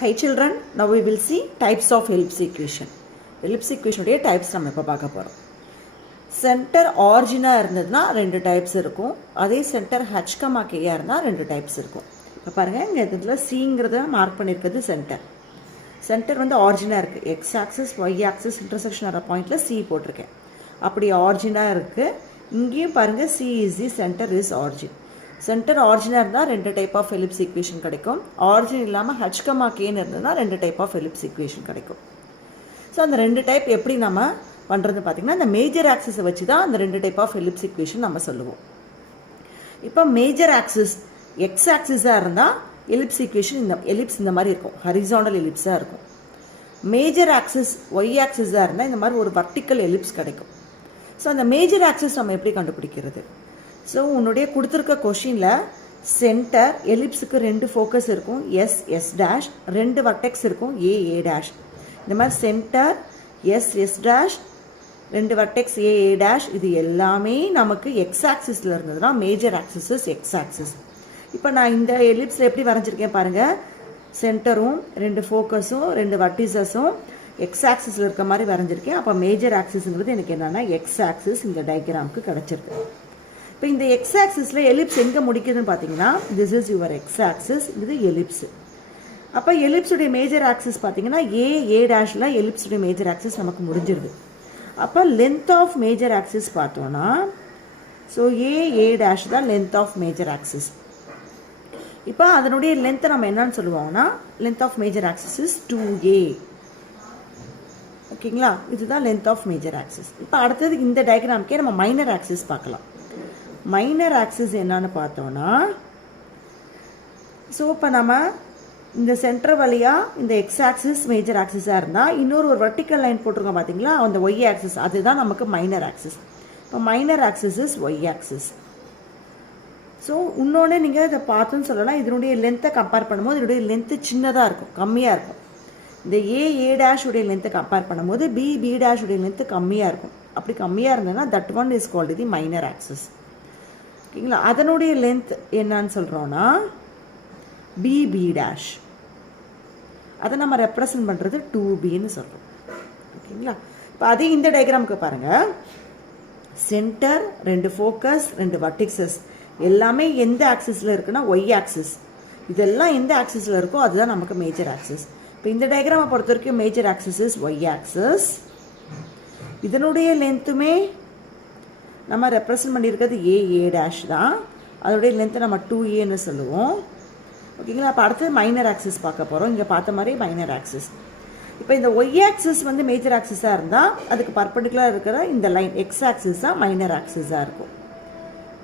Hi children, now we will see types of ellipse equation. Ellipse equation உடைய types நம்ம இப்போ பார்க்க போகிறோம். சென்டர் ஆரிஜினாக இருந்ததுன்னா ரெண்டு டைப்ஸ் இருக்கும். அதே சென்டர் ஹச்கமாக்கையாக இருந்தால் ரெண்டு டைப்ஸ் இருக்கும். இப்போ பாருங்கள், இங்கே இதில் சிங்கிறத மார்க் பண்ணியிருக்கிறது சென்டர். சென்டர் வந்து ஆரிஜினாக இருக்குது. X axis Y axis intersection ஆகிற பாயிண்டில் சி போட்டிருக்கேன். அப்படி ஆரிஜினாக இருக்குது. இங்கேயும் பாருங்கள், C is the centre is origin. Centre ஆரிஜினாக இருந்தால் ரெண்டு டைப் ஆஃப் எலிப்ஸ் ஈக்குவேஷன் கிடைக்கும். ஆரிஜின் இல்லாமல் ஹச்கமாக்கேன்னு இருந்ததுன்னா ரெண்டு டைப் ஆஃப் எலிப்ஸ் ஈக்குவேஷன் கிடைக்கும். ஸோ அந்த ரெண்டு டைப் எப்படி நம்ம பண்ணுறதுன்னு பார்த்தீங்கன்னா, இந்த மேஜர் ஆக்சிஸை வச்சு தான் அந்த ரெண்டு டைப் ஆஃப் எலிப்ஸ் ஈக்குவேஷன் நம்ம சொல்லுவோம். இப்போ மேஜர் ஆக்சிஸ் எக்ஸ் ஆக்சிஸாக இருந்தால் எலிப்ஸ் ஈக்குவேஷன் இந்த மாதிரி இருக்கும், ஹரிசாண்டல் எலிப்ஸாக இருக்கும். மேஜர் ஆக்சிஸ் ஒய் ஆக்சிஸாக இருந்தால் இந்த மாதிரி ஒரு வர்டிக்கல் எலிப்ஸ் கிடைக்கும். ஸோ அந்த மேஜர் ஆக்சிஸ் நம்ம எப்படி கண்டுபிடிக்கிறது? ஸோ உன்னுடைய கொடுத்துருக்க கொஷினில் சென்டர் எலிப்ஸுக்கு ரெண்டு ஃபோக்கஸ் இருக்கும், எஸ் டேஷ், ரெண்டு வர்டெக்ஸ் இருக்கும், ஏ டேஷ். இந்த மாதிரி சென்டர் எஸ் டேஷ், ரெண்டு வர்டெக்ஸ் ஏ டேஷ், இது எல்லாமே நமக்கு எக்ஸ் ஆக்சிஸில் இருந்ததுன்னா மேஜர் ஆக்சிஸ் எக்ஸ் ஆக்சிஸ். இப்போ நான் இந்த எலிப்ஸில் எப்படி வரைஞ்சிருக்கேன் பாருங்கள், சென்டரும் ரெண்டு ஃபோக்கஸும் ரெண்டு வர்டிசஸும் எக்ஸ் ஆக்சிஸில் இருக்க மாதிரி வரைஞ்சிருக்கேன். அப்போ மேஜர் ஆக்சிஸுங்கிறது எனக்கு என்னென்னா எக்ஸ் ஆக்சிஸ் இந்த டயக்ராமுக்கு கிடச்சிருக்கு. இப்போ இந்த எக்ஸ் ஆக்சிஸில் எலிப்ஸ் எங்கே முடிக்குதுன்னு பார்த்தீங்கன்னா, this is your x axis, இது எலிப்ஸு. அப்போ எலிப்ஸுடைய மேஜர் ஆக்சிஸ் பார்த்தீங்கன்னா ஏ டேஷில் எலிப்ஸுடைய மேஜர் ஆக்சிஸ் நமக்கு முடிஞ்சிருது. அப்போ லென்த் ஆஃப் மேஜர் ஆக்சிஸ் பார்த்தோன்னா, ஸோ ஏ டேஷ் தான் லென்த் ஆஃப் மேஜர் ஆக்சிஸ். இப்போ அதனுடைய லென்த்தை நம்ம என்னன்னு சொல்லுவோம்னா, length of major axis is 2a. ஓகேங்களா, இதுதான் லென்த் ஆஃப் மேஜர் ஆக்சிஸ். இப்போ அடுத்தது இந்த டயக்ராம்க்கே நம்ம மைனர் ஆக்சிஸ் பார்க்கலாம். மைனர் ஆக்சிஸ் என்னன்னு பார்த்தோன்னா, ஸோ இப்போ நம்ம இந்த சென்டர் வழியாக இந்த எக்ஸ் ஆக்சிஸ் மேஜர் ஆக்சிஸாக இருந்தால் இன்னொரு வெர்டிக்கல் லைன் போட்டிருக்கோம் பார்த்தீங்களா, அந்த ஒய் ஆக்சிஸ், அதுதான் நமக்கு மைனர் ஆக்சிஸ். இப்போ minor axis is y axis. So இன்னொன்று நீங்கள் இதை பார்த்துன்னு சொல்லலாம், இதனுடைய லென்த்தை கம்பேர் பண்ணும்போது இதனுடைய லென்த்து சின்னதாக இருக்கும், கம்மியாக இருக்கும். இந்த ஏ டேஷ் உடைய லென்த்தை கம்பேர் பண்ணும்போது பி டேஷ் உடைய லென்த்து கம்மியாக இருக்கும். அப்படி கம்மியாக இருந்ததுன்னா that one is called the minor axis. ஓகேங்களா, அதனுடைய லென்த் என்னன்னு சொல்கிறோன்னா பி டேஷ், அதை நம்ம ரெப்ரசன்ட் பண்ணுறது 2bன்னு சொல்கிறோம். ஓகேங்களா, இப்போ அதே இந்த டயக்ராமுக்கு பாருங்கள், சென்டர் ரெண்டு ஃபோக்கஸ் ரெண்டு வர்டிக்ஸஸ் எல்லாமே எந்த ஆக்சிஸில் இருக்குன்னா ஒய் ஆக்சிஸ். இதெல்லாம் எந்த ஆக்சிஸில் இருக்கோ அதுதான் நமக்கு மேஜர் ஆக்சிஸ். இப்போ இந்த டயக்ராமை பொறுத்த வரைக்கும் major axis is y axis. இதனுடைய லென்த்துமே நம்ம ரெப்ரசன்ட் பண்ணியிருக்கிறது ஏ டேஷ் தான், அதோடைய லென்த்தை நம்ம 2aன்னு சொல்லுவோம். ஓகேங்களா, அப்போ அடுத்து மைனர் ஆக்சிஸ் பார்க்க போகிறோம். இங்கே பார்த்த மாதிரி மைனர் ஆக்சிஸ். இப்போ இந்த ஒய் ஆக்சிஸ் வந்து மேஜர் ஆக்சிஸாக இருந்தால் அதுக்கு பர்பண்டிகுலராக இருக்கிற இந்த லைன் எக்ஸ் ஆக்சிஸ் தான் மைனர் ஆக்சிஸாக இருக்கும்.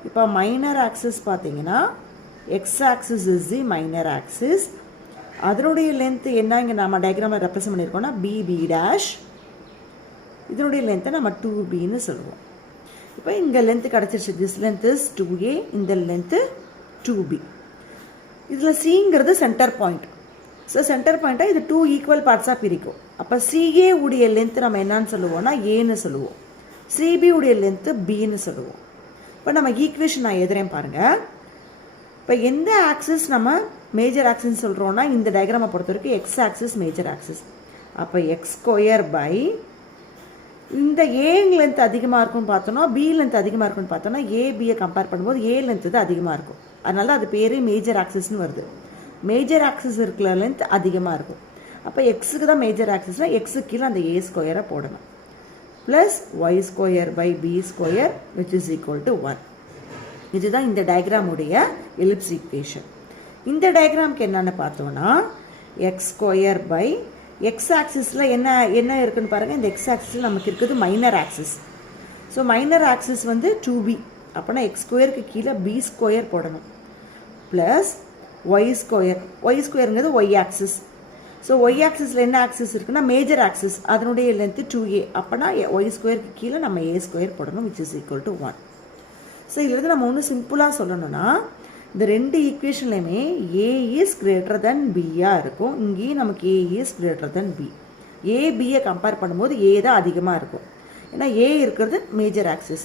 இப்போ மைனர் ஆக்சிஸ் பார்த்தீங்கன்னா X axis is the minor axis. அதனுடைய லென்த்து என்ன இங்கே நம்ம டயக்ராமில் ரெப்ரசன்ட் பண்ணியிருக்கோம்னா பி டேஷ், இதனுடைய லென்த்தை நம்ம 2bன்னு சொல்லுவோம். இப்போ இங்கே லென்த்து கிடச்சிருச்சு, திஸ் லென்த் இஸ் 2a, இந்த லென்த்து 2b. இதில் சிங்கிறது சென்டர் பாயிண்ட். ஸோ சென்டர் பாயிண்ட்டாக இது 2 ஈக்குவல் பார்ட்ஸாக பிரிக்கும். அப்போ சிஏ உடைய லென்த்து நம்ம என்னன்னு சொல்லுவோம்னா ஏன்னு சொல்லுவோம், சிபி உடைய லென்த்து பின்னு சொல்லுவோம். இப்போ நம்ம ஈக்குவேஷன் நான் எதிரேன் பாருங்கள். இப்போ எந்த ஆக்சிஸ் நம்ம மேஜர் ஆக்சிஸ் சொல்கிறோன்னா, இந்த டயக்ராமை பொறுத்த வரைக்கும் எக்ஸ் ஆக்சிஸ் மேஜர் ஆக்சிஸ். அப்போ எக்ஸ் ஸ்கொயர் பை இந்த ஏ லென்த் அதிகமாக இருக்குன்னு பார்த்தோன்னா பி லென்த் அதிகமாக இருக்குன்னு பார்த்தோன்னா ஏபியை கம்பேர் பண்ணும்போது ஏ லென்த் தான் அதிகமாக இருக்கும். அதனால அது பேரே மேஜர் ஆக்சிஸ்னு வருது. மேஜர் ஆக்சிஸ் இருக்கிற லென்த் அதிகமாக இருக்கும். அப்போ எக்ஸுக்கு தான் மேஜர் ஆக்சிஸ்னால் எக்ஸுக்கு கீழே அந்த ஏ ஸ்கொயரை போடணும், plus y square by b square which is equal to 1. இதுதான் இந்த டயக்ராமுடைய எலிப்ஸ் ஈக்குவேஷன். இந்த டயக்ராமுக்கு என்னென்னு பார்த்தோன்னா எக்ஸ் ஸ்கொயர் பை எக்ஸ் ஆக்சிஸில் என்ன இருக்குன்னு பாருங்கள். இந்த எக்ஸ் ஆக்சிஸில் நமக்கு இருக்குது minor axis. So minor axis வந்து 2b, அப்போனா எக்ஸ் ஸ்கொயருக்கு கீழே பி ஸ்கொயர் போடணும், ப்ளஸ் ஒய் ஸ்கொயருங்கிறது ஒய் ஆக்சிஸ். ஸோ ஒய் ஆக்சிஸில் என்ன ஆக்சிஸ் இருக்குன்னா மேஜர் ஆக்சிஸ், அதனுடைய லென்த்து 2a, அப்போனா ஒய் ஸ்கொயருக்கு கீழே நம்ம ஏ ஸ்கொயர் போடணும் which is equal to 1. So இதில் நம்ம ஒன்றும் சிம்பிளாக சொல்லணும்னா, இந்த ரெண்டு ஈக்குவேஷன்லையுமே ஏ இஸ் கிரேட்டர் தென் பியாக இருக்கும். இங்கேயும் நமக்கு A is greater than B. ஏபியை கம்பேர் பண்ணும்போது ஏ தான் அதிகமாக இருக்கும், ஏன்னா ஏ இருக்கிறது மேஜர் ஆக்சிஸ்.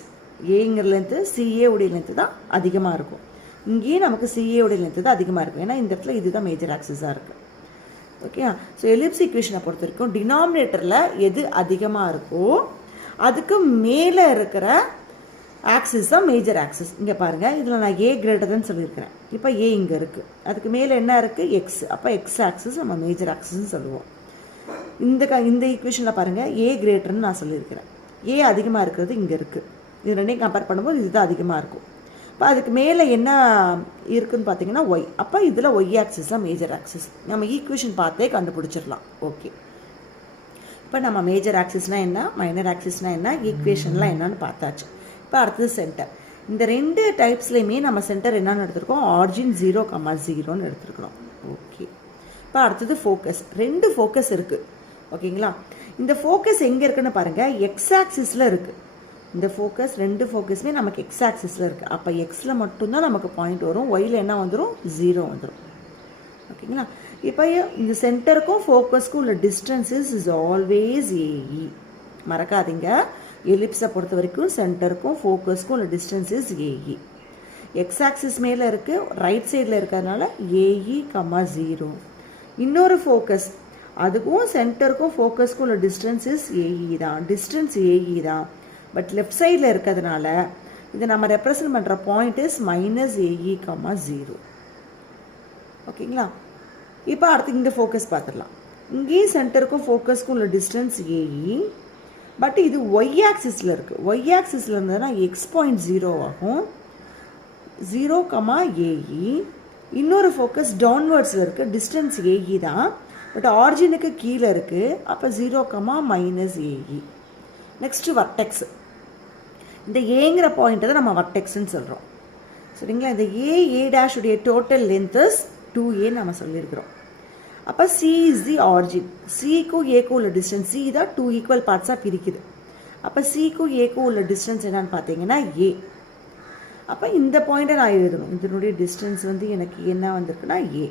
ஏங்கிற லென்த்து சிஏ உடைய லென்த்து தான் அதிகமாக இருக்கும். இங்கேயும் நமக்கு சிஏ உடைய லென்த்து தான் அதிகமாக இருக்கும், ஏன்னா இந்த இடத்துல இதுதான் மேஜர் ஆக்சிஸாக இருக்குது. ஓகே. ஸோ எலிப்ஸ் ஈக்குவேஷனை பொறுத்த வரைக்கும் டினாமினேட்டரில் எது அதிகமாக இருக்கோ அதுக்கு மேலே இருக்கிற ஆக்சிஸ் தான் மேஜர் ஆக்சிஸ். இங்கே பாருங்கள், இதில் நான் ஏ கிரேட்டர் சொல்லியிருக்கிறேன். இப்போ ஏ இங்கே இருக்குது, அதுக்கு மேலே என்ன இருக்குது எக்ஸ். அப்போ எக்ஸ் ஆக்சிஸ் நம்ம மேஜர் ஆக்சிஸ்ன்னு சொல்லுவோம். இந்த ஈக்குவேஷனில் பாருங்கள் ஏ கிரேட்டர்னு நான் சொல்லியிருக்கிறேன். ஏ அதிகமாக இருக்கிறது இங்கே இருக்குது. இது ரெண்டையும் கம்பேர் பண்ணும்போது இதுதான் அதிகமாக இருக்கும். இப்போ அதுக்கு மேலே என்ன இருக்குதுன்னு பார்த்தீங்கன்னா ஒய். அப்போ இதில் ஒய் ஆக்சிஸ் தான் மேஜர் ஆக்சிஸ். நம்ம ஈக்குவேஷன் பார்த்தே கண்டுபிடிச்சிடலாம். ஓகே. இப்போ நம்ம மேஜர் ஆக்சிஸ்னால் என்ன, மைனர் ஆக்சிஸ்னால் என்ன, ஈக்குவேஷன்லாம் என்னன்னு பார்த்தாச்சு. இப்போ அடுத்தது சென்டர். இந்த ரெண்டு டைப்ஸ்லையுமே நம்ம சென்டர் என்னன்னு எடுத்துருக்கோம், ஆரிஜின் 0,0ன்னு எடுத்துருக்கணும். ஓகே. இப்போ அடுத்தது ஃபோக்கஸ். ரெண்டு ஃபோக்கஸ் இருக்குது. ஓகேங்களா. இந்த ஃபோக்கஸ் எங்கே இருக்குன்னு பாருங்கள், எக்ஸ் ஆக்சிஸில் இருக்குது. இந்த ஃபோக்கஸ் ரெண்டு ஃபோக்கஸுமே நமக்கு எக்ஸ் ஆக்சிஸில் இருக்குது. அப்போ எக்ஸில் மட்டும்தான் நமக்கு பாயிண்ட் வரும், ஒயில் என்ன வந்துடும், 0 வந்துடும். ஓகேங்களா. இப்போ இந்த சென்டருக்கும் ஃபோக்கஸ்க்கும் உள்ள டிஸ்டன்ஸஸ் இஸ் ஆல்வேஸ் ஏஇ. மறக்காதீங்க, எலிப்ஸை பொறுத்த வரைக்கும் சென்டருக்கும் ஃபோக்கஸ்க்கும் உள்ள distance is a e. X axis மேலே இருக்குது, ரைட் சைடில் இருக்கிறதுனால ஏஇ, 0. இன்னொரு ஃபோக்கஸ், அதுக்கும் சென்டருக்கும் ஃபோக்கஸ்க்கும் உள்ள டிஸ்டன்ஸ் இஸ் ஏஇ தான், டிஸ்டன்ஸ் ஏஇ தான். பட் லெஃப்ட் சைடில் இருக்கிறதுனால இதை நம்ம ரெப்ரசன்ட் பண்ணுற பாயிண்ட் இஸ் -AE, 0. ஓகேங்களா. இப்போ அடுத்து இந்த ஃபோக்கஸ் பார்த்துடலாம். இங்கேயும் சென்டருக்கும் ஃபோக்கஸ்க்கும் உள்ள டிஸ்டன்ஸ் ஏஇ. பட் இது ஒய் ஆக்சிஸில் இருக்குது. ஒய் ஆக்சிஸில் இருந்ததுன்னா எக்ஸ் பாயிண்ட் 0 ஆகும், 0,AE. இன்னொரு ஃபோக்கஸ் டவுன்வர்ட்ஸில் இருக்குது, டிஸ்டன்ஸ் ஏஇ தான், பட் ஆரிஜினுக்கு கீழே இருக்குது. அப்போ 0,-AE. Next vertex. இந்த ஏங்கிற பாயிண்ட்டை தான் நம்ம வர்டெக்ஸ்ன்னு சொல்கிறோம். சரிங்களா. இந்த ஏ உடைய டோட்டல் லென்த் இஸ் 2a நம்ம சொல்லியிருக்கிறோம். அப்போ சி இஸ் தி ஆரிஜின். சிக்கும் ஏக்கும் உள்ள டிஸ்டன்ஸ், சி தான் 2 ஈக்குவல் பார்ட்ஸாக பிரிக்குது. அப்போ சிக்கும் ஏக்கும் உள்ள டிஸ்டன்ஸ் என்னன்னு பார்த்தீங்கன்னா ஏ. அப்போ இந்த பாயிண்ட்டை நான் எழுதணும். இதனுடைய டிஸ்டன்ஸ் வந்து எனக்கு என்ன வந்திருக்குன்னா ஏ.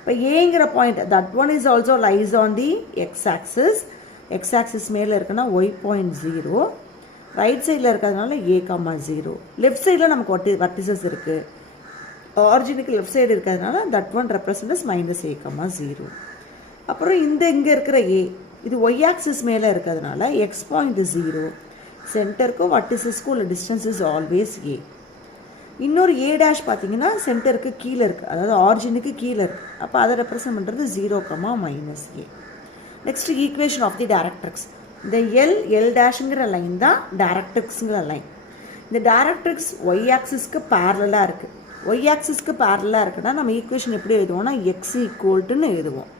இப்போ ஏங்கிற point that one is also lies on the X axis. X axis மேலே இருக்குன்னா ஒய் பாயிண்ட் 0, ரைட் சைடில் இருக்கிறதுனால ஏ, 0. லெஃப்ட் சைடில் நமக்கு வர்டிசஸ் இருக்குது. ஆரிஜினுக்கு லெஃப்ட் சைடு இருக்கிறதுனால தட் ஒன் ரெப்ரசன்ட் -A, 0. அப்புறம் இங்கே இருக்கிற ஏ, இது ஒய் ஆக்சிஸ் மேலே இருக்கிறதுனால எக்ஸ் பாயிண்ட் 0. சென்டருக்கும் வர்டிசஸ்க்கும் உள்ள டிஸ்டன்ஸ் இஸ் ஆல்வேஸ் ஏ. இன்னொரு ஏ டேஷ் பார்த்தீங்கன்னா சென்டருக்கு கீழே இருக்குது, அதாவது ஆரிஜினுக்கு கீழே இருக்குது. அப்போ அதை ரெப்ரசன்ட் பண்ணுறது 0,-A. Next equation of the directrix. இந்த எல் டேஷுங்கிற லைன் தான் டைரக்ட்ரிக்ஸுங்கிற லைன். இந்த டைரக்ட்ரிக்ஸ் ஒய் ஆக்சிஸ்க்கு பேரலாக இருக்குது. ஒய் ஆக்சிஸ்க்கு பேரலாக இருக்குன்னா நம்ம ஈக்குவேஷன் எப்படி எழுதுவோம்னா எக்ஸ் ஈக்குவல்ட்டுன்னு எழுதுவோம்.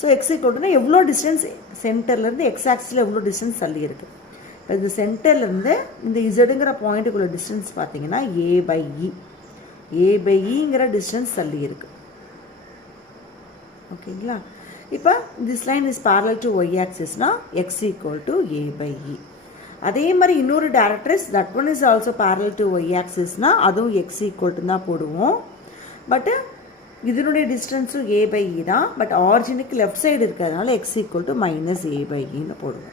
ஸோ எக்ஸ் ஈக்குவல்ட்டுனா எவ்வளோ டிஸ்டன்ஸ் சென்டர்லேருந்து எக்ஸ் ஆக்சிஸில் எவ்வளோ டிஸ்டன்ஸ் தள்ளி இருக்குது. இப்போ இந்த சென்டர்லேருந்து இந்த இசடுங்கிற பாயிண்ட்டுக்குள்ள டிஸ்டன்ஸ் பார்த்தீங்கன்னா A/E. A/Eங்கிற டிஸ்டன்ஸ் தள்ளி இருக்குது. ஓகேங்களா. இப்போ this line is parallel to y axisனா x equal to A/E. அதே மாதிரி இன்னொரு directrix that one is also parallel to y axisனா அதுவும் x equal to தான் போடுவோம். பட் இதனுடைய டிஸ்டன்ஸும் A/E தான். பட் ஆரிஜினுக்கு லெஃப்ட் சைடு இருக்கிறதுனால x equal to -A/Eன்னு போடுவோம்.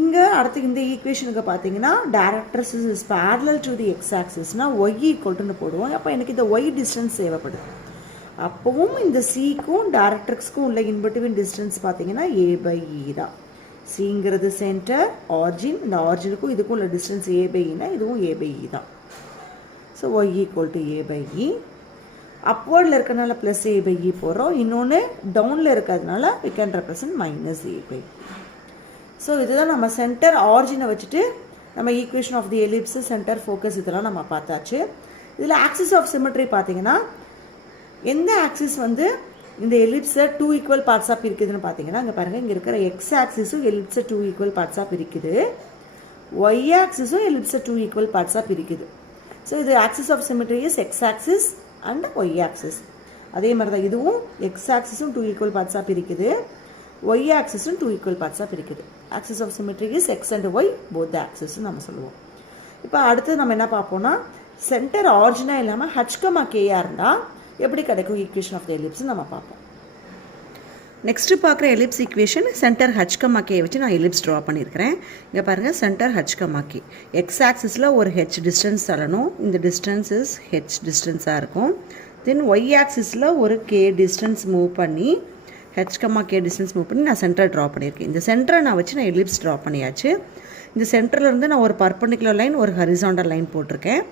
இங்கே அடுத்து இந்த ஈக்குவேஷனுக்கு பார்த்தீங்கன்னா directrix is parallel to the x axisனா y equal to போடுவோம். அப்போ எனக்கு இந்த y டிஸ்டன்ஸ் தேவைப்படுது. அப்பவும் இந்த சிக்கும் டைரக்ட்ரிக்ஸ்க்கும் உள்ள இன்பிட்வீன் டிஸ்டன்ஸ் பார்த்தீங்கன்னா A/E தான். சிங்கிறது சென்டர், ஆரிஜின், இந்த ஆரிஜினுக்கும் இதுக்கும் உள்ள டிஸ்டன்ஸ் A/Eனா இதுவும் A/E தான். So y equal to A/E. அப்வர்டில் இருக்கிறதுனால +A/E போடுறோம். இன்னொன்று டவுனில் இருக்கிறதுனால we can represent -A/E. So இதுதான் நம்ம சென்டர் ஆரிஜினை வச்சுட்டு நம்ம equation of the ellipse, centre, focus இதெல்லாம் நம்ம பார்த்தாச்சு. இதில் ஆக்சிஸ் ஆஃப் சிமெட்ரி பார்த்தீங்கன்னா எந்த ஆக்சிஸ் வந்து இந்த எலிப்ஸை 2 ஈக்குவல் பார்ட்ஸாக பிரிக்குதுன்னு பார்த்தீங்கன்னா இங்கே பாருங்கள், இங்கே இருக்கிற எக்ஸ் ஆக்சிஸும் எலிப்ஸை 2 ஈக்குவல் பார்ட்ஸாக பிரிக்குது, ஒய் ஆக்சிஸும் எலிப்ஸை 2 ஈக்குவல் பார்ட்ஸாக பிரிக்குது. ஸோ இது axis of symmetry is X axis and Y axis. அதே மாதிரி தான் இதுவும் எக்ஸ் ஆக்சிஸும் 2 ஈக்குவல் பார்ட்ஸாக பிரிக்குது, ஒய் ஆக்சிஸும் 2 ஈக்குவல் பார்ட்ஸாக பிரிக்குது. Axis of symmetry is X and Y both ஆக்சிஸ்ன்னு நம்ம சொல்லுவோம். இப்போ அடுத்து நம்ம என்ன பார்ப்போம்னா சென்டர் ஆரிஜினாக இல்லாமல் H,K இருந்தால் எப்படி கிடைக்கும் ஈக்குவேஷன் ஆஃப் த எலிப்ஸ் நம்ம பார்ப்போம். நெக்ஸ்ட்டு பார்க்குற எலிப்ஸ் ஈக்குவேஷன் சென்டர் H,K வச்சு நான் எலிப்ஸ் ட்ரா பண்ணியிருக்கிறேன். இங்கே பாருங்கள், சென்டர் H,K எக்ஸ் ஆக்சிஸில் ஒரு ஹெச் டிஸ்டன்ஸ் தரணும். இந்த டிஸ்டன்ஸ் இஸ் ஹெச் டிஸ்டன்ஸாக இருக்கும். தென் ஒய் ஆக்சிஸில் ஒரு கே டிஸ்டன்ஸ் மூவ் பண்ணி ஹெச் கம்மா கே டிஸ்டன்ஸ் மூவ் பண்ணி நான் சென்டர் ட்ரா பண்ணியிருக்கேன். இந்த சென்டரை நான் வச்சு நான் எலிப்ஸ் ட்ரா பண்ணியாச்சு. இந்த சென்டர்லேருந்து நான் ஒரு பர்பண்டிகுலர் லைன் ஒரு ஹரிசாண்டல் லைன் போட்டிருக்கேன்.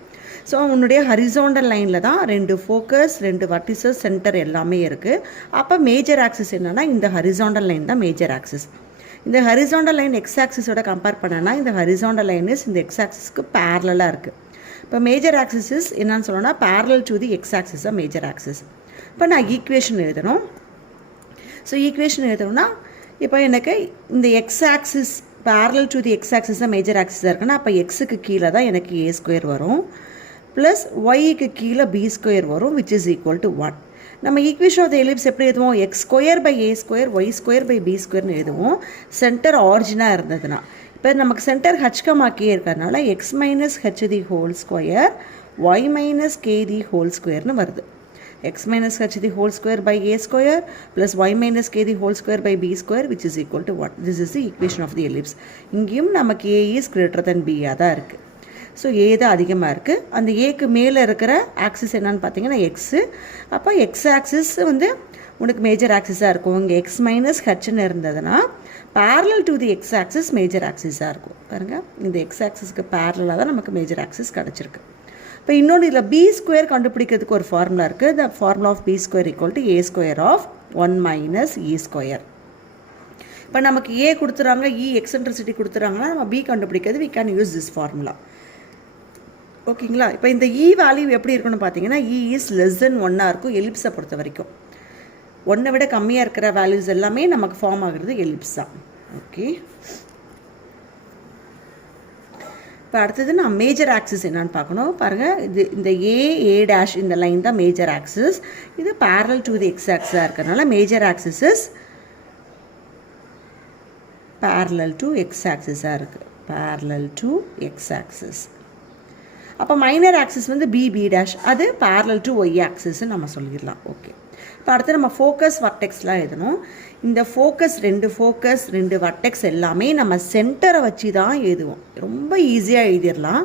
ஸோ உன்னுடைய ஹரிசாண்டல் லைனில் தான் 2 ஃபோக்கஸ் 2 வர்டிசஸ் சென்டர் எல்லாமே இருக்குது. அப்போ மேஜர் ஆக்சிஸ் என்னென்னா இந்த ஹரிசாண்டல் லைன் தான் மேஜர் ஆக்சிஸ். இந்த ஹரிசாண்டல் லைன் எக்ஸ் ஆக்சிஸோட கம்பேர் பண்ணனா இந்த ஹரிசாண்டல் லைன் இந்த எக்ஸ் ஆக்சிஸ்க்கு பேரலாக இருக்குது. இப்போ மேஜர் ஆக்சிஸ் என்னன்னு சொல்லணும்னா parallel to the X axis தான் மேஜர் ஆக்சிஸ். இப்போ நான் ஈக்குவேஷன் எழுதணும். ஸோ ஈக்குவேஷன் எழுதணும்னா இப்போ எனக்கு இந்த X axis parallel to the X axis தான் மேஜர் ஆக்சிஸாக இருக்குன்னா அப்போ எக்ஸுக்கு கீழே தான் எனக்கு ஏ ஸ்கொயர் வரும் ப்ளஸ் ஒய்க்கு கீழே பி ஸ்கொயர் வரும் விச் இஸ் ஈக்குவல் டு 1. நம்ம ஈக்குவேஷன் ஆஃப் த எலிப்ஸ் எப்படி எழுதுவோம்? X square by a square y square by b ஸ்கொயர்னு எழுதுவோம் சென்டர் ஆரிஜினாக இருந்ததுன்னா. இப்போ நமக்கு சென்டர் ஹச் கமா கே இருக்கிறதுனால x minus h the whole square y minus k the whole ஸ்கொயர்னு வருது. X minus h the whole square by a square plus y minus k the whole square by b square which is equal to 1. This is the equation of the ellipse. இங்கேயும் நமக்கு A is greater தென் பியாக தான் இருக்குது. So ஏ தான் அதிகமாக இருக்குது. அந்த ஏக்கு மேலே இருக்கிற ஆக்சிஸ் என்னன்னு பார்த்தீங்கன்னா எக்ஸு. அப்போ எக்ஸ் ஆக்சிஸ் உனக்கு மேஜர் ஆக்சிஸாக இருக்கும். இங்கே எக்ஸ் மைனஸ் ஹெச்ன்னு இருந்ததுன்னா parallel to the X axis major ஆக்சிஸாக இருக்கும். பாருங்கள், இந்த எக்ஸ் ஆக்சிஸ்க்கு பேரலாக தான் நமக்கு மேஜர் ஆக்சிஸ் கிடச்சிருக்கு. இப்போ இன்னொன்று இதில் பி ஸ்கொயர் கண்டுபிடிக்கிறதுக்கு ஒரு ஃபார்முலா இருக்குது. The formula of b square equal to a square of 1 minus e square. இப்போ நமக்கு ஏ கொடுத்துறாங்க, இ எக்ஸென்ட்ரிசிட்டி கொடுத்துறாங்கன்னா நம்ம பி கண்டுபிடிக்கிறது we can use this formula. ஓகேங்களா? இப்போ இந்த இ வேல்யூ எப்படி இருக்குன்னு பார்த்தீங்கன்னா இ இஸ் லெஸ் தென் 1 இருக்கும் எலிப்ஸை பொறுத்த வரைக்கும். 1 விட கம்மியாக இருக்கிற வேல்யூஸ் எல்லாமே நமக்கு ஃபார்ம் ஆகுறது எலிப்ஸ் தான். ஓகே, இப்போ அடுத்தது நான் மேஜர் ஆக்சிஸ் என்னன்னு பார்க்கணும். பாருங்கள், இது இந்த ஏ டேஷ் இந்த லைன் தான் மேஜர் ஆக்சிஸ். இது பேரலல் டு தி எக்ஸ் ஆக்சிஸாக இருக்கிறதுனால major axis is parallel to X ஆக்சிஸாக இருக்குது. Parallel to X axis. அப்போ மைனர் ஆக்சிஸ் பி டேஷ் அது பேரலல் டு ஒய் ஆக்சிஸ்ன்னு நம்ம சொல்லிடலாம். ஓகே, இப்போ அடுத்து நம்ம ஃபோக்கஸ் வர்டெக்ஸ்லாம் எழுதணும். இந்த ஃபோக்கஸ் 2 வர்டெக்ஸ் எல்லாமே நம்ம சென்டரை வச்சு தான் எழுதுவோம். ரொம்ப ஈஸியாக எழுதிடலாம்.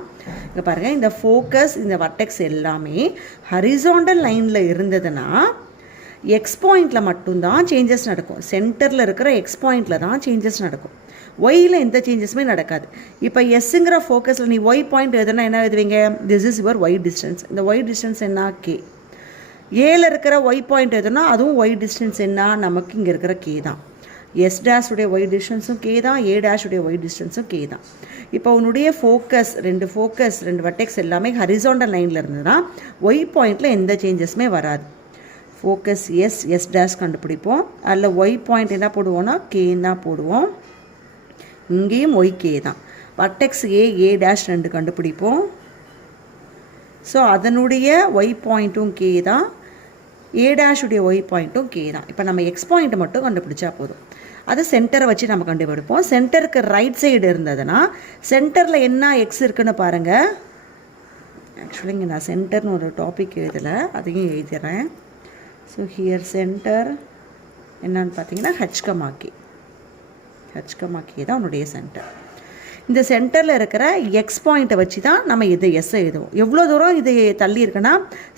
இங்கே பாருங்கள், இந்த ஃபோக்கஸ் இந்த வர்டெக்ஸ் எல்லாமே ஹரிசாண்டல் லைனில் இருந்ததுன்னா எக்ஸ் பாயிண்டில் மட்டும்தான் சேஞ்சஸ் நடக்கும். சென்டரில் இருக்கிற எக்ஸ் பாயிண்டில் தான் சேஞ்சஸ் நடக்கும். ஒய்யில் எந்த சேஞ்சஸுமே நடக்காது. இப்போ எஸ்ஸுங்கிற ஃபோக்கஸில் நீ ஒய் பாயிண்ட் எதுனா என்ன எழுதுவீங்க? This is your Y distance. இந்த ஒய் டிஸ்டன்ஸ் என்ன? கே. ஏல இருக்கிற ஒய் பாயிண்ட் எதுனா அதுவும் ஒய் டிஸ்டன்ஸ் என்ன? நமக்கு இங்கே இருக்கிற கே தான். எஸ் டேஷ் உடைய ஒய் டிஸ்டன்ஸும் கே தான், ஏ டேஷ் உடைய ஒய் டிஸ்டன்ஸும் கே தான். இப்போ உன்னுடைய ஃபோக்கஸ் 2 வர்டெக்ஸ் எல்லாமே ஹரிசாண்டல் லைனில் இருந்ததுன்னா ஒய் பாயிண்டில் எந்த சேஞ்சஸுமே வராது. ஃபோக்கஸ் எஸ் டேஷ் கண்டுபிடிப்போம். அதில் ஒய் பாயிண்ட் என்ன போடுவோம்னா கேன்னு தான் போடுவோம். இங்கேயும் ஒய் கே தான். வர்டெக்ஸ் ஏ டேஷ் 2 கண்டுபிடிப்போம். ஸோ அதனுடைய ஒய் பாயிண்ட்டும் கே தான், ஏ டேஷ் உடைய ஒய் பாயிண்ட்டும் கே தான். இப்போ நம்ம எக்ஸ் பாயிண்ட்டை மட்டும் கண்டுபிடிச்சா போதும். அது சென்டரை வச்சு நம்ம கண்டுபிடிப்போம். சென்டருக்கு ரைட் சைடு இருந்ததுன்னா சென்டரில் என்ன எக்ஸ் இருக்குன்னு பாருங்கள். ஆக்சுவலி இங்கே நான் சென்டர்னு ஒரு டாபிக் எழுதலை, அதையும் எழுதிடுறேன். ஸோ ஹியர் சென்டர் என்னன்னு பார்த்தீங்கன்னா ஹெச் கமா கே தான் உன்னுடைய சென்டர். இந்த சென்டரில் இருக்கிற எக்ஸ் பாயிண்ட்டை வச்சு தான் நம்ம இது எஸ் எழுதுவோம். எவ்வளோ தூரம் இது தள்ளி இருக்குன்னா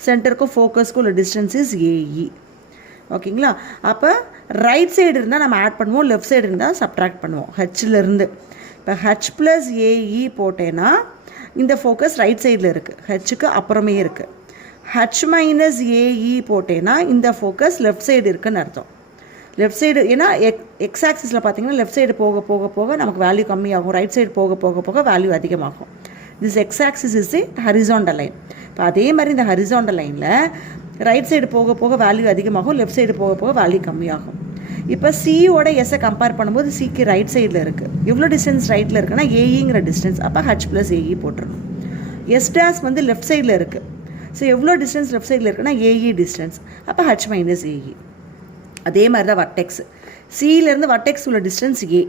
சென்டருக்கும் ஃபோக்கஸ்க்கும் உள்ள டிஸ்டன்ஸ் இஸ் ஏஇ. ஓகேங்களா? அப்போ ரைட் சைடு இருந்தால் நம்ம ஆட் பண்ணுவோம், லெஃப்ட் சைடு இருந்தால் சப்ட்ராக்ட் பண்ணுவோம் ஹெச்லேருந்து. இப்போ ஹெச் ப்ளஸ் ஏஇ போட்டேன்னா இந்த ஃபோக்கஸ் ரைட் சைடில் இருக்குது, ஹெச்சுக்கு அப்புறமே இருக்குது. ஹெச் மைனஸ் ஏஇ போட்டேன்னா இந்த ஃபோக்கஸ் லெஃப்ட் சைடு இருக்குதுன்னு அர்த்தம். லெஃப்ட் சைடு ஏன்னா எக்ஸ் ஆக்சிஸில் பார்த்தீங்கன்னா லெஃப்ட் சைடு போக நமக்கு வேல்யூ கம்மியாகும், ரைட் சைடு போக வேல்யூ அதிகமாகும். This X axis is the horizontal line. இப்போ அதே மாதிரி இந்த ஹரிசாண்டல் லைனில் ரைட் சைடு போக வேல்யூ அதிகமாகும், லெஃப்ட் சைடு போக வேல்யூ கம்மியாகும். இப்போ சியோட எஸ்ஸை கம்பேர் பண்ணும்போது சிக்கு ரைட் சைடில் இருக்குது. எவ்வளோ டிஸ்டன்ஸ் ரைட்டில் இருக்குன்னா ஏஇங்கிற டிஸ்டன்ஸ். அப்போ ஹெச் ப்ளஸ் ஏஇ போட்டுருணும். எஸ் டேஷ் லெஃப்ட் சைடில் இருக்குது. ஸோ எவ்வளோ டிஸ்டன்ஸ் லெஃப்ட் சைடில் இருக்குன்னா ஏஇ டிஸ்டன்ஸ். அப்போ ஹெச் மைனஸ் ஏஇ. அதே மாதிரி தான் வர்டெக்ஸ். சியிலேருந்து வர்டெக்ஸ் உள்ள டிஸ்டன்ஸ் ஏ.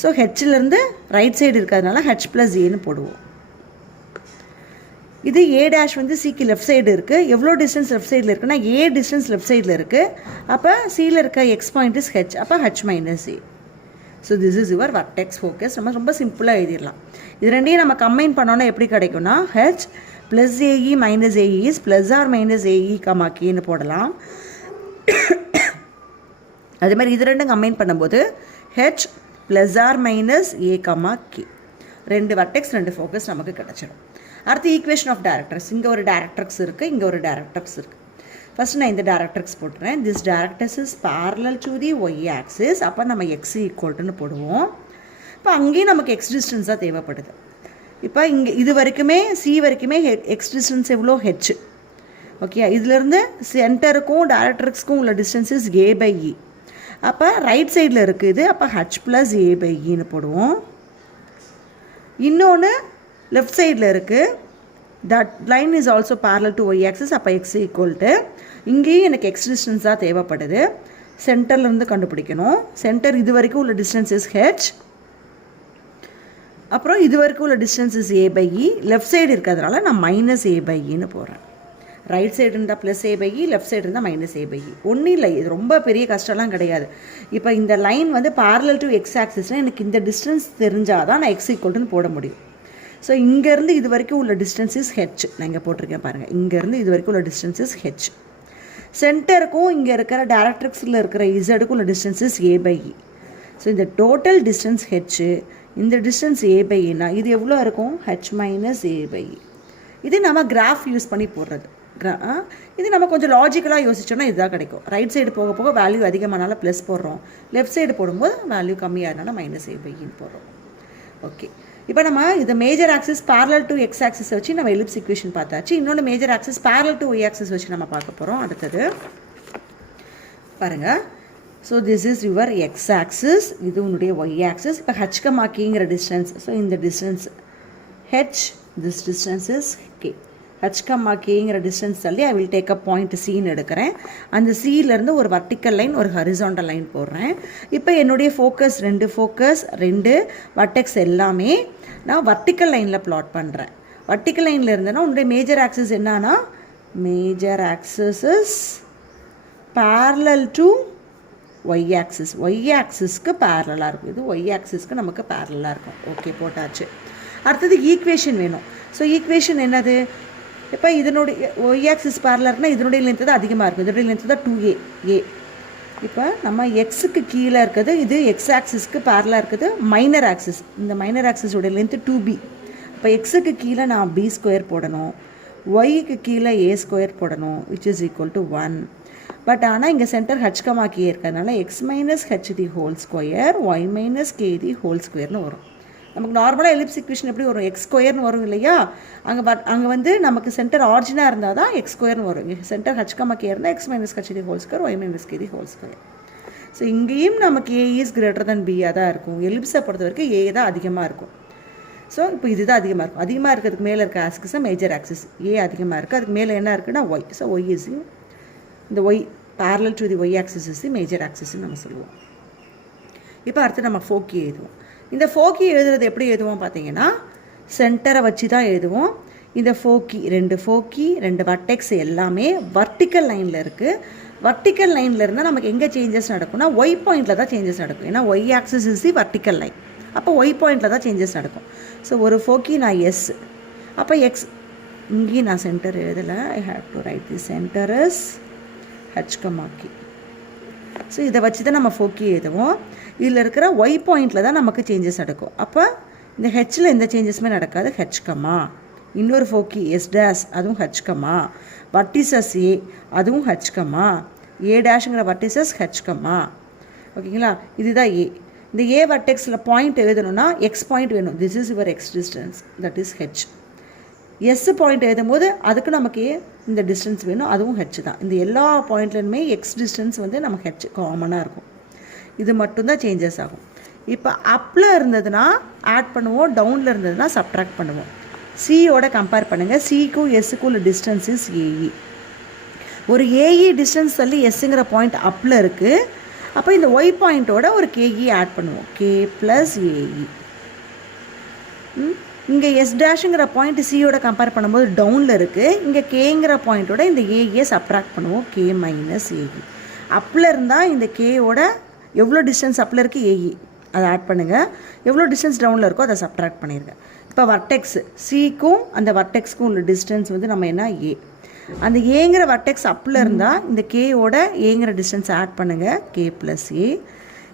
ஸோ ஹெச்லேருந்து ரைட் சைடு இருக்கிறதுனால ஹெச் ப்ளஸ் ஏன்னு போடுவோம். இது ஏ டேஷ் சிக்கு லெஃப்ட் சைடு இருக்குது. எவ்வளோ டிஸ்டன்ஸ் லெஃப்ட் சைடில் இருக்குன்னா ஏ டிஸ்டன்ஸ் லெஃப்ட் சைடில் இருக்குது. அப்போ சியில் இருக்க எக்ஸ் பாயிண்ட் இஸ் ஹெச். அப்போ H minus A. So this is your vertex focus. நம்ம ரொம்ப சிம்பிளாக எழுதிடலாம். இது ரெண்டையும் நம்ம கம்பைன் பண்ணோன்னா எப்படி கிடைக்கும்னா H plus AE minus AE is plus R minus AE comma கேன்னு போடலாம். அதே மாதிரி இது ரெண்டும் கம்பைன் பண்ணும்போது H plus R minus A comma K, ரெண்டு வர்டெக்ஸ் ரெண்டு ஃபோக்கஸ் நமக்கு கிடச்சிடும். அடுத்து ஈக்குவேஷன் ஆஃப் டைரக்ட்ரிக்ஸ். இங்கே ஒரு டைரக்ட்ரிக்ஸ் இருக்குது, இங்கே ஒரு டைரக்ட்ரிக்ஸ் இருக்குது. ஃபஸ்ட்டு நான் இந்த டைரக்ட்ரிக்ஸ் போட்டுறேன். This directrix is parallel to the y axis. அப்போ நம்ம எக்ஸ் ஈக்குவல்ட்டுன்னு போடுவோம். இப்போ அங்கேயும் நமக்கு எக்ஸ் டிஸ்டன்ஸ் தான் தேவைப்படுது. இப்போ இங்கே இது வரைக்குமே சி வரைக்குமே எக்ஸ் டிஸ்டன்ஸ் எவ்வளோ ஹெச். ஓகே, இதிலேருந்து சென்டருக்கும் டைரக்ட்ரிக்ஸ்க்கும் உள்ள டிஸ்டன்ஸஸ் ஏ பை இ. அப்போ ரைட் சைடில் இருக்குது, அப்போ ஹெச் ப்ளஸ் ஏ பை இன்னு போடுவோம். இன்னொன்று லெஃப்ட் சைடில் இருக்குது, that line is also parallel to Y axis. அப்போ எக்ஸ் ஈக்குவல் டு, இங்கேயும் எனக்கு எக்ஸ் டிஸ்டன்ஸ் தான் தேவைப்படுது. சென்டர்லேருந்து கண்டுபிடிக்கணும். சென்டர் இது வரைக்கும் உள்ள டிஸ்டன்ஸ் இஸ் ஹெச், அப்புறம் இது வரைக்கும் உள்ள distance is a by e. Left side இருக்கிறதுனால நான் மைனஸ் ஏ பை இன்னு போடுறேன். ரைட் சைடு இருந்தால் plus a by e, left side இருந்தால் மைனஸ் ஏ பை இ. ஒன்றும் இல்லை, இது ரொம்ப பெரிய கஷ்டம்லாம் கிடையாது. இப்போ இந்த லைன் வந்து பேரலல் டு எக்ஸ் ஆக்சிஸ்னால் எனக்கு இந்த டிஸ்டன்ஸ் தெரிஞ்சால் தான் நான் எக்ஸ் ஈக்குவல்ட்டுன்னு போட முடியும். ஸோ இங்கேருந்து இது வரைக்கும் உள்ள டிஸ்டன்ஸ் இஸ் ஹெச். நான் இங்கே போட்டிருக்கேன் பாருங்கள், இங்கேருந்து இது வரைக்கும் உள்ள டிஸ்டன்ஸ் இஸ் ஹெச். சென்டருக்கும் இங்கே இருக்கிற டைரக்ட்ரிக்ஸில் இருக்கிற இசடுக்கும் உள்ள distance is a by e. So இந்த டோட்டல் டிஸ்டன்ஸ் ஹெச், இந்த டிஸ்டன்ஸ் ஏ பை இனா இது எவ்வளோ இருக்கும், h minus a by e. இது நம்ம கிராஃப் யூஸ் பண்ணி போடுறது. இது நம்ம கொஞ்சம் லாஜிக்கலாக யோசிச்சோன்னா இதுதான் கிடைக்கும். ரைட் சைடு போக போக வேல்யூ அதிகமானால ப்ளஸ் போடுறோம், லெஃப்ட் சைடு போடும்போது வேல்யூ கம்மியாகிறனால மைனஸ் ஏ பை இன்னு போடுறோம். ஓகே, இப்போ நம்ம இது major axis parallel to X axis வச்சு நம்ம எலிப்ஸ் ஈக்குவேஷன் பார்த்தாச்சு. இன்னொன்று major axis parallel to Y axis வச்சு நம்ம பார்க்க போகிறோம். அடுத்தது பாருங்கள். So this is your x axis, இது உன்னுடைய ஒய் ஆக்சிஸ். இப்போ ஹெச் கமா கேங்கிற டிஸ்டன்ஸ். ஸோ இந்த distance h, this distance is k. H comma கேங்கிற டிஸ்டன்ஸ் தள்ளி I will take a point சின்னு எடுக்கிறேன். அந்த சியிலேருந்து ஒரு வர்டிக்கல் லைன் ஒரு ஹரிசாண்டல் லைன் போடுறேன். இப்போ என்னுடைய ஃபோக்கஸ் ரெண்டு வர்டெக்ஸ் எல்லாமே நான் வர்டிக்கல் லைனில் ப்ளாட் பண்ணுறேன். வர்டிக்கல் லைனில் இருந்தேன்னா உன்னுடைய மேஜர் ஆக்சிஸ் என்னன்னா, major axis is parallel to Y axis. Y ஆக்சிஸ்க்கு பேரலாக இருக்கும், இது ஒய் ஆக்சிஸ்க்கு நமக்கு பேரலாக இருக்கும். ஓகே, போட்டாச்சு. அடுத்தது ஈக்குவேஷன் வேணும். ஸோ ஈக்குவேஷன் என்னது, இப்போ இதனுடைய ஒய் ஆக்சிஸ் பேரலாக இருக்குன்னா இதனுடைய லென்த்து தான் அதிகமாக இருக்கும், இதனுடைய லென்த்து தான் 2a ஏ. இப்போ நம்ம எக்ஸுக்கு கீழே இருக்குது, இது எக்ஸ் ஆக்சிஸ்க்கு பேரலாக இருக்குது மைனர் ஆக்சிஸ். இந்த மைனர் ஆக்சிஸோடைய லென்த்து 2b. இப்போ எக்ஸுக்கு கீழே நான் b ஸ்கொயர் போடணும், ஒய்க்கு கீழே a ஸ்கொயர் போடணும், which is equal to 1. But ஆனால் இங்கே சென்டர் ஹெச் கமா கே இருக்கிறதுனால x minus h the whole square y minus k the whole ஸ்கொயர்னு வரும். நமக்கு நார்மலாக எலிப்ஸ் ஈக்குவேஷன் எப்படி வரும், எக்ஸ் ஸ்கொயர்னு வரும் இல்லையா. அங்கே வந்து நமக்கு சென்டர் ஆரிஜினாக இருந்தால் தான் எக்ஸ் ஸ்கொயர்னு வரும். சென்டர் ஹெச் கமா கே இருந்தால் x minus h the whole square y minus k the whole square. So இங்கேயும் நமக்கு ஏ இஸ் கிரேட்டர் தன் பியாக தான் இருக்கும். எலிப்ஸை பொறுத்த வரைக்கும் ஏ தான் அதிகமாக இருக்கும். ஸோ இப்போ இதுதான் அதிகமாக இருக்கும். அதிகமாக இருக்கிறதுக்கு மேலே இருக்க ஆக்சிஸ் மேஜர் ஆக்சிஸ், ஏ அதிகமாக இருக்குது. அதுக்கு மேலே என்ன இருக்குன்னா ஒய். ஸோ ஒய் இஸ் இந்த Y parallel to the y axis is the major axis நம்ம சொல்லுவோம். இப்போ அடுத்து நம்ம ஃபோக்கி எழுதுவோம். இந்த ஃபோக்கி எழுதுறது எப்படி எழுதுவோம் பார்த்தீங்கன்னா, சென்டரை வச்சு தான் எழுதுவோம். இந்த ரெண்டு வர்டெக்ஸ் எல்லாமே வர்டிக்கல் லைனில் இருக்குது. வர்டிக்கல் லைனில் இருந்தால் நமக்கு எங்கே சேஞ்சஸ் நடக்கும்னா ஒய் பாயிண்டில் தான் சேஞ்சஸ் நடக்கும். ஏன்னா y axis is the vertical line. அப்போ ஒய் பாயிண்டில் தான் சேஞ்சஸ் நடக்கும். ஸோ ஒரு ஃபோக்கி நான் எஸ், அப்போ எக்ஸ் இங்கேயும் நான் சென்டர் எழுதலை. I have to write the centre is H comma K. So இதை வச்சு தான் நம்ம ஃபோக்கி எழுதுவோம். இதில் இருக்கிற ஒய் பாயிண்டில் தான் நமக்கு சேஞ்சஸ் நடக்கும். அப்போ இந்த ஹெச்சில் எந்த சேஞ்சஸுமே நடக்காது, ஹெச் கமா. இன்னொரு ஃபோக்கி எஸ் டேஷ், அதுவும் ஹெச் கமா. வர்டிசஸ் ஏ, அதுவும் ஹெச் கமா. ஏ டேஷுங்கிற வர்டிசஸ் ஹெச் கமா. ஓகேங்களா, இதுதான் ஏ. இந்த ஏ வர்டெக்ஸில் பாயிண்ட் எழுதணும்னா எக்ஸ் பாயிண்ட் வேணும். This is your x distance, that is h. S point எழுதும் போது அதுக்கு நமக்கு இந்த டிஸ்டன்ஸ் வேணும், அதுவும் ஹெச் தான். இந்த எல்லா பாயிண்ட்லையுமே எக்ஸ் டிஸ்டன்ஸ் வந்து நமக்கு ஹெச் காமனாக இருக்கும். இது மட்டும்தான் சேஞ்சஸ் ஆகும். இப்போ அப்பில் இருந்ததுன்னா ஆட் பண்ணுவோம், டவுனில் இருந்ததுன்னா சப்ட்ராக்ட் பண்ணுவோம். சியோட கம்பேர் பண்ணுங்கள். சிக்கும் எஸ்ஸுக்கும் உள்ள டிஸ்டன்ஸ் இஸ் ஏஇ. ஒரு ஏஇ டிஸ்டன்ஸ் தள்ளி எஸ்ஸுங்கிற பாயிண்ட் அப்பில் இருக்குது. அப்போ இந்த ஒய் பாயிண்ட்டோட ஒரு கேஇ ஆட் பண்ணுவோம், கே ப்ளஸ் ஏஇ. இங்கே எஸ் டேஷுங்கிற பாயிண்ட் சியோட கம்பேர் பண்ணும்போது டவுனில் இருக்குது. இங்கே கேங்கிற பாயிண்ட்டோட இந்த ஏஇயை சப்ட்ராக்ட் பண்ணுவோம், கே மைனஸ் ஏஇ. அப்பில் இருந்தால் இந்த கேயோட எவ்வளோ டிஸ்டன்ஸ் அப்பில் இருக்குது ஏஇ, அதை ஆட் பண்ணுங்கள். எவ்வளோ டிஸ்டன்ஸ் டவுனில் இருக்கோ அதை சப்ட்ராக்ட் பண்ணிடுங்க. இப்போ வர்டெக்ஸ் சிக்கும் அந்த வர்டெக்ஸ்க்கும் உள்ள டிஸ்டன்ஸ் வந்து நம்ம என்ன ஏ. அந்த ஏங்கிற வர்டெக்ஸ் அப்பில் இருந்தால் இந்த கேயோட ஏங்கிற டிஸ்டன்ஸ் ஆட் பண்ணுங்கள், கே ப்ளஸ் ஏ.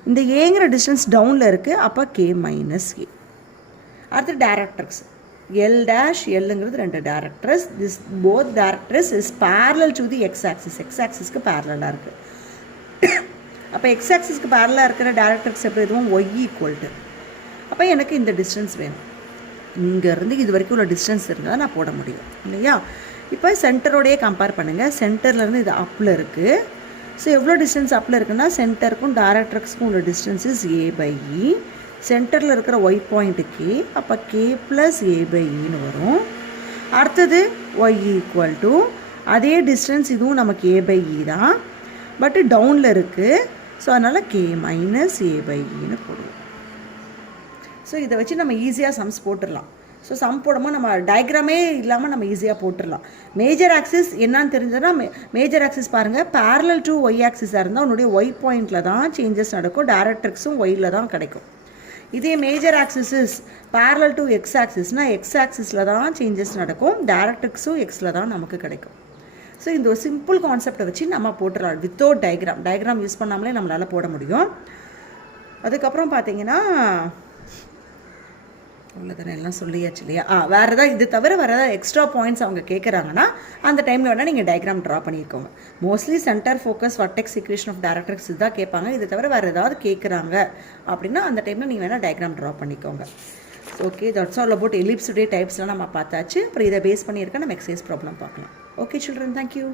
இந்த ஏங்கிற டிஸ்டன்ஸ் டவுனில் இருக்குது, அப்போ கே மைனஸ் ஏ. அடுத்து டைரக்ட்ரிக்ஸ் எல் டேஷ் எல்லுங்கிறது 2 directrix. This both directrix is parallel to the X axis. X ஆக்சிஸ்க்கு பேரலாக இருக்குது. அப்போ எக்ஸ் ஆக்சிஸ்க்கு பேரலாக இருக்கிற டைரக்ட்ரிக்ஸ் எப்படி எதுவும் ஒய் ஈக்குவல் டு. அப்போ எனக்கு இந்த டிஸ்டன்ஸ் வேணும். இங்கேருந்து இது வரைக்கும் உள்ள டிஸ்டன்ஸ் இருந்தால் நான் போட முடியும் இல்லையா. இப்போ சென்டரோடையே கம்பேர் பண்ணுங்கள். சென்டர்லேருந்து இது அப்பில் இருக்குது. ஸோ எவ்வளோ டிஸ்டன்ஸ் அப்பில் இருக்குன்னா சென்டருக்கும் டைரக்ட்ரிக்ஸ்க்கும் உள்ள டிஸ்டன்ஸ் இஸ் ஏ பை இ. சென்டரில் இருக்கிற ஒய் பாயிண்ட்டு கே, அப்போ கே ப்ளஸ் ஏ பை இன்னு வரும். அடுத்தது ஒய் ஈக்குவல் டு அதே டிஸ்டன்ஸ், இதுவும் நமக்கு ஏ பை இ தான், பட்டு டவுனில் இருக்குது. ஸோ அதனால் கே மைனஸ் ஏ பை இன்னு போடுவோம். ஸோ இதை வச்சு நம்ம ஈஸியாக சம்ஸ் போட்டுடலாம். ஸோ சம் போடும்போது நம்ம டயக்ராமே இல்லாமல் நம்ம ஈஸியாக போட்டுடலாம். மேஜர் ஆக்சிஸ் என்னன்னு தெரிஞ்சதுன்னா மேஜர் ஆக்சிஸ் பாருங்கள், பேரலல் டு ஒய் ஆக்சிஸாக இருந்தால் உன்னுடைய ஒய் பாயிண்டில் தான் சேஞ்சஸ் நடக்கும், டைரக்ட்ரிக்ஸும் ஒய்யில் தான் கிடைக்கும். இதே major axis parallel to X ஆக்சிஸ்னால் எக்ஸ் ஆக்சிஸில் தான் சேஞ்சஸ் நடக்கும், டைரக்ட்ரிக்ஸும் எக்ஸில் தான் நமக்கு கிடைக்கும். ஸோ இந்த ஒரு சிம்பிள் கான்செப்டை வச்சு நம்ம போட்டுடலாம் வித்தவுட் டயக்ராம் யூஸ் பண்ணாமலே நம்மளால் போட முடியும். அதுக்கப்புறம் பார்த்தீங்கன்னா அவ்வளோதானே, எல்லாம் சொல்லியாச்சு இல்லையா. வேறு ஏதாவது இது தவிர வேறு ஏதாவது எக்ஸ்ட்ரா பாயிண்ட்ஸ் அவங்க கேட்குறாங்கன்னா அந்த டைமில் வேணால் நீங்கள் டயக்ராம் ட்ரா பண்ணியிருக்கோங்க. Mostly centre focus vertex equation of directrix இதுதான் கேட்பாங்க. இது தவிர வேறு ஏதாவது கேட்குறாங்க அப்படின்னா அந்த டைமில் நீங்கள் வேணால் டயக்ராம் ட்ரா பண்ணிக்கோங்க. Okay, that's all about ellipse the டைப்ஸ்லாம் நம்ம பார்த்தாச்சு. அப்புறம் இதை பேஸ் பண்ணியிருக்க நம்ம எக்ஸசைஸ் ப்ராப்ளம் பார்க்கலாம். Okay children, thank you.